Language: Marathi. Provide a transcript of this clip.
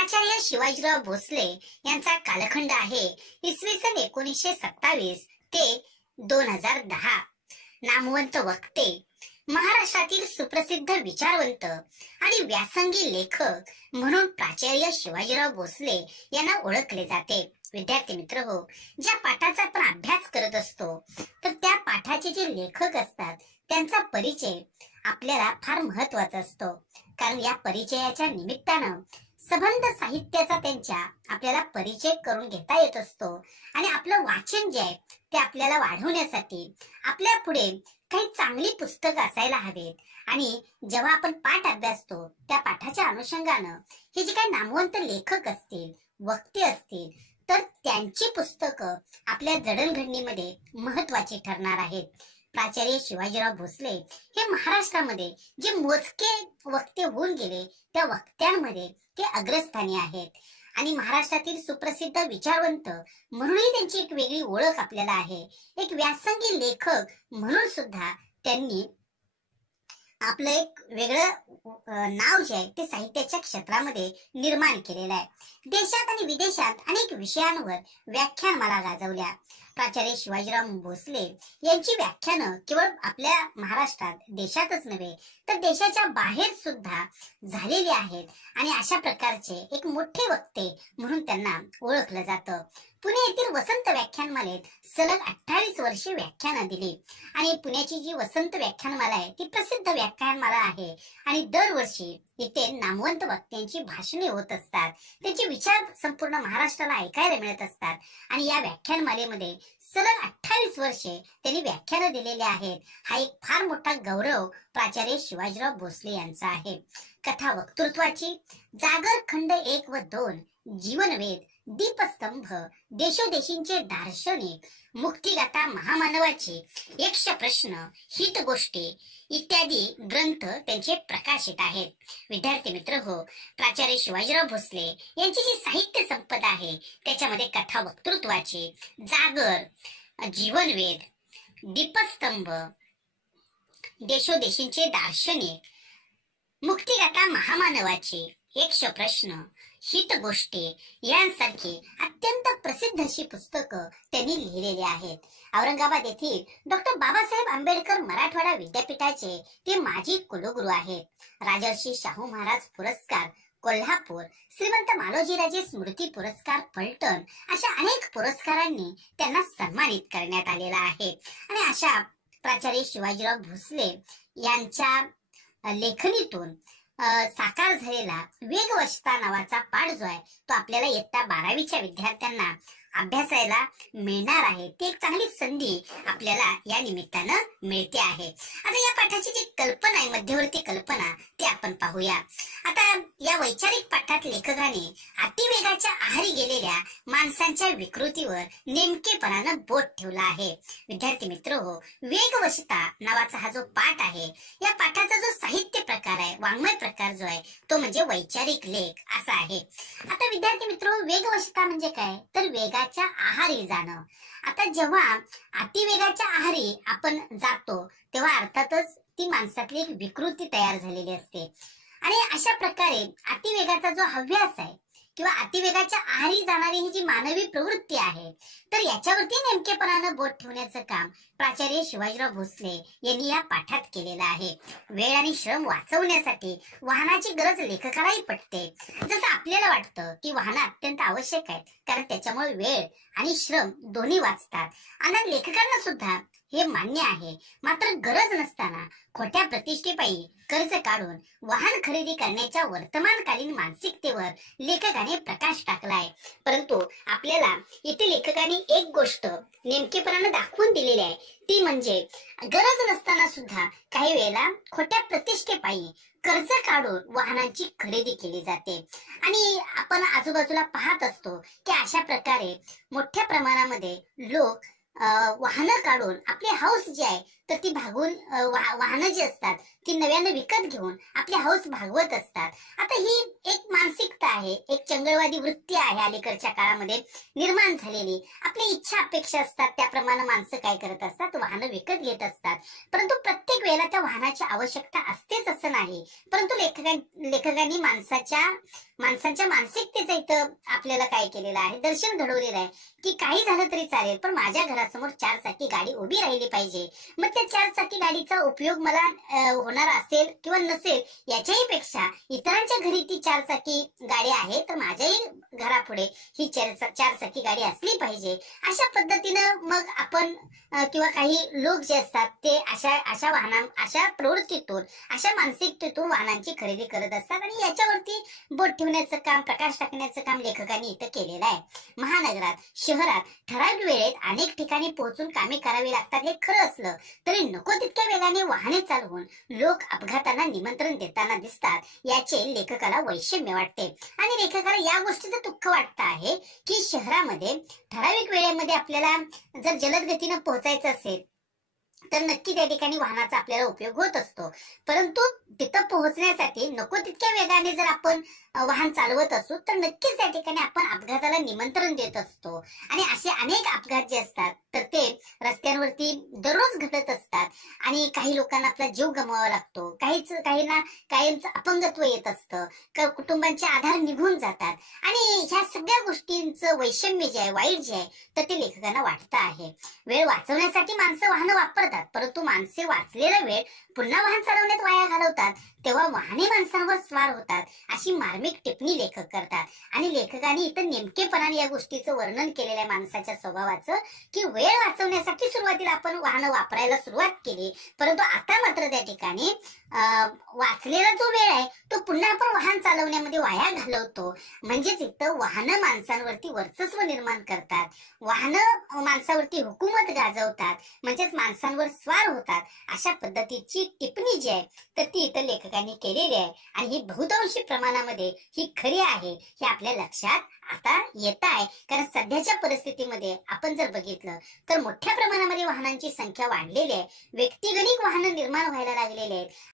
प्राचार्य शिवाजीराव भोसले यांचा कालखंड आहे इसवी सन 1927 ते 2010. नामवंत वक्ते, महाराष्ट्रातील सुप्रसिद्ध विचारवंत आणि व्यासंगी लेखक म्हणून प्राचार्य शिवाजीराव भोसले यांना ओळखले जाते. विद्यार्थी मित्र हो, ज्या पाठाचा आपण अभ्यास करत असतो तर त्या पाठाचे जे लेखक असतात त्यांचा परिचय आपल्याला फार महत्वाचा असतो. कारण या परिचयाच्या निमित्तानं सबंध साहित्याचा त्यांच्या आपल्याला परिचय करून घेता येत असतो आणि आपलं वाचन जे आहे ते आपल्याला वाढवण्यासाठी आपल्या पुढे काही चांगली पुस्तकं असायला हवेत. आणि जेव्हा आपण पाठ अभ्यासतो त्या पाठाच्या अनुषंगानं हे जे काही नामवंत लेखक असतील, वक्ते असतील, तर त्यांची पुस्तकं आपल्या जडणघडणीमध्ये महत्वाची ठरणार आहेत. प्राचार्य शिवाजीराव भोसले हे महाराष्ट्रामध्ये जे मोजके वक्ते होऊन गेले त्या वक्त्यांमध्ये ते अग्रस्थानी आहेत. आणि महाराष्ट्रातील सुप्रसिद्ध विचारवंत म्हणूनही त्यांची एक वेगळी ओळख आपल्याला आहे. एक व्यासंगी लेखक म्हणून सुद्धा त्यांनी आपलं एक वेगळं नाव जे आहे ते साहित्याच्या क्षेत्रामध्ये निर्माण केलेलं आहे. देशात आणि विदेशात अनेक विषयांवर व्याख्यानमाला गाजवल्या. प्राचार्य शिवाजीराव भोसले यांची व्याख्यानं केवळ आपल्या महाराष्ट्रात, देशातच नव्हे तर देशाच्या बाहेर सुद्धा झालेली आहेत. आणि अशा प्रकारचे एक मोठे वक्ते म्हणून त्यांना ओळखलं जातं. पुणे येथील वसंत व्याख्यानमालेत सलग 28 वर्षे व्याख्यानं दिली. आणि पुण्याची जी वसंत व्याख्यानमाला आहे ती प्रसिद्ध व्याख्यानमाला आहे. आणि दरवर्षी इथे नामवंत वक्त्यांची भाषणे होत असतात, त्यांचे विचार संपूर्ण महाराष्ट्राला ऐकायला मिळत असतात. आणि या व्याख्यानमालेमध्ये सलग 28 वर्षे त्यांनी व्याख्यानं दिलेली आहेत. हा एक फार मोठा गौरव प्राचार्य शिवाजीराव भोसले यांचा आहे. कथा वक्तृत्वाची जागर खंड 1 व 2, जीवनवेद, दीपस्तंभ, देशोदेशींचे दार्शनिक, मुक्तिगाथा महामानवाची, यक्ष प्रश्न, हितगोष्टी इत्यादी ग्रंथ त्यांचे प्रकाशित आहेत. विद्यार्थी मित्र हो, प्राचार्य शिवाजीराव भोसले यांची जी साहित्य संपदा आहे त्याच्यामध्ये कथा वक्तृत्वाची जागर, जीवनवेद, दीपस्तंभ, देशोदेशींचे दार्शनिक, मुक्तिगाथा महामानवाची, यक्ष प्रश्न, हितगोष्टी यांसारखी अत्यंत प्रसिद्ध अशी पुस्तकं त्यांनी लिहिलेली आहेत. औरंगाबाद येथील डॉक्टर बाबासाहेब आंबेडकर मराठवाडा विद्यापीठाचे ते माजी कुलगुरू आहेत. राजर्षी शाहू महाराज पुरस्कार कोल्हापूर, श्रीमंत मालोजीराजे स्मृती पुरस्कार फलटण अशा अनेक पुरस्कारांनी त्यांना सन्मानित करण्यात आलेला आहे. आणि अशा प्राचार्य शिवाजीराव भोसले यांच्या लेखनीतून साकार झालेला वेगवशता नावाचा पाठ जो आहे तो आपल्याला इयत्ता 12वीच्या विद्यार्थ्यांना अभ्यासायला मिळणार आहे. ती एक चांगली संधी आपल्याला या निमित्तानं मिळते आहे. आता या पाठाची जी कल्पना आहे, मध्यवर्ती कल्पना, ती आपण पाहूया. आता या वैचारिक पाठात लेखकाने अतिवेगाच्या आहारी गेलेल्या माणसांच्या विकृतीवर नेमकेपणानं बोट ठेवला आहे. विद्यार्थी मित्र हो, वेगवशता नावाचा हा जो पाठ आहे, या पाठाचा जो साहित्य प्रकार आहे, वाङ्मय प्रकार जो आहे तो म्हणजे वैचारिक लेख असा आहे. आता विद्यार्थी मित्र, वेगवशता म्हणजे काय तर वेगाच्या आहारी जाणं. आता जेव्हा अतिवेगाच्या आहारी आपण जातो तेव्हा अर्थातच ती माणसातली एक विकृती तयार झालेली असते. आणि अशा प्रकारे अतिवेगाचा जो हव्यास आहे किंवा अतिवेगाच्या आहारी जाणारी ही जी मानवी प्रवृत्ती आहे तर याच्यावरती नेमकेपणानं बोट ठेवण्याचं काम प्राचार्य शिवाजीराव भोसले यांनी या पाठात केलेलं आहे. वेळ आणि श्रम वाचवण्यासाठी वाहनाची गरज लेखकालाही पटते. जसं आपल्याला वाटतं की वाहनं अत्यंत आवश्यक आहेत कारण त्याच्यामुळे वेळ आणि श्रम दोन्ही वाचतात. आणि लेखकांना सुद्धा हे मान्य आहे. मात्र गरज नसताना खोट्या प्रतिष्ठेपायी कर्ज काढून वाहन खरेदी करण्याच्या वर्तमानकालीन मानसिकतेवर लेखकाने प्रकाश टाकलाय. परंतु आपल्याला इथे लेखकाने एक गोष्ट नेमकेपणानं दाखवून दिलेली आहे, ती म्हणजे गरज नसताना सुद्धा काही वेळेला खोट्या प्रतिष्ठेपायी कर्ज काढून वाहनांची खरेदी केली जाते. आणि आपण आजूबाजूला पाहत असतो की अशा प्रकारे मोठ्या प्रमाणामध्ये लोक वाहनं काढून आपली हौस जी आहे तर ती भागवून वाहनं जी असतात ती नव्यानं विकत घेऊन आपली हौस भागवत असतात. आता ही एक मानसिकता आहे, एक चंगळवादी वृत्ती आहे अलीकडच्या काळामध्ये निर्माण झालेली. आपली इच्छा अपेक्षा असतात त्याप्रमाणे माणसं काय करत असतात, वाहनं विकत घेत असतात. परंतु प्रत्येक वेळेला त्या वाहनाची आवश्यकता असतेच असं नाही. परंतु लेखकांनी माणसांच्या मानसिकतेचं इथं आपल्याला काय केलेलं आहे, दर्शन घडवलेलं आहे की काही झालं तरी चालेल, पण माझ्या घरासमोर 4 चाकी गाडी उभी राहिली पाहिजे. मग त्या 4 चाकी गाडीचा उपयोग मला होणार असेल किंवा नसेल याच्याही पेक्षा इतरांच्या घरी ती 4 चाकी गाडी आहे, तर माझ्याही घरापुढे ही 4 चाकी गाडी असली पाहिजे. अशा पद्धतीनं मग आपण किंवा काही लोक जे असतात ते अशा प्रवृत्तीतून, अशा मानसिकतेतून वाहनांची खरेदी करत असतात आणि याच्यावरती बोट ठेवण्याचं काम, प्रकाश टाकण्याचं काम लेखकांनी इथं केलेलं आहे. महानगरात, शहरात ठराविक वेळेत अनेक ठिकाणी पोहोचून कामे करावी लागतात हे खरं असलं तरी नको तितक्या वेगाने वाहने चालवून लोक अपघातांना निमंत्रण देताना दिसतात, याचे लेखकाला वैषम्य वाटते. आणि लेखकाला या गोष्टीचं दुःख वाटतं आहे की शहरामध्ये ठराविक वेळेमध्ये आपल्याला जर जलद गतीनं पोहोचायचं असेल तर नक्की त्या ठिकाणी वाहनाचा आपल्याला उपयोग होत असतो. परंतु तिथं पोहोचण्यासाठी नको तितक्या वेगाने जर आपण वाहन चालवत असू तर नक्कीच त्या ठिकाणी आपण अपघाताला निमंत्रण देत असतो. आणि असे अनेक अपघात जे असतात तर ते रस्त्यांवरती दररोज घडत असतात आणि काही लोकांना आपला जीव गमवावा लागतो, काहींना कायमचं अपंगत्व येत असतं, कुटुंबांचे आधार निघून जातात. आणि ह्या सगळ्या गोष्टींचं वैषम्य जे आहे, वाईट जे आहे, तर ते लेखकांना वाटतं आहे. वेळ वाचवण्यासाठी माणसं वाहनं वापरतात, परंतु माणसे वाचलेला वेळ पुन्हा वाहन चालवण्यात वाया घालवतात तेव्हा वाहने माणसांवर स्वार होतात, अशी मार्मिक टिप्पणी लेखक करतात. आणि लेखकांनी इथं नेमकेपणाने या गोष्टीचं वर्णन केलेलं आहे माणसाच्या स्वभावाचं, की वेळ वाचवण्यासाठी सुरुवातीला आपण वाहनं वापरायला सुरुवात केली, परंतु आता मात्र त्या ठिकाणी वाचलेला जो वेळ आहे तो पुन्हा आपण वाहन चालवण्यामध्ये वाया घालवतो. म्हणजेच इथं वाहनं माणसांवरती वर्चस्व निर्माण करतात, वाहनं माणसावरती हुकूमत गाजवतात, म्हणजेच माणसांवर स्वार होतात. अशा पद्धतीची टिप्पणी जी आहे तर ती इथं लेखकांनी केलेली आहे आणि ही बहुतांशी प्रमाणामध्ये ही खरी आहे हे आपल्या लक्षात आता येत आहे. कारण सध्याच्या परिस्थितीमध्ये आपण जर बघितलं तर मोठ्या प्रमाणामध्ये वाहनांची संख्या वाढलेली आहे, व्यक्तिगणिक वाहनं निर्माण व्हायला लागलेले आहेत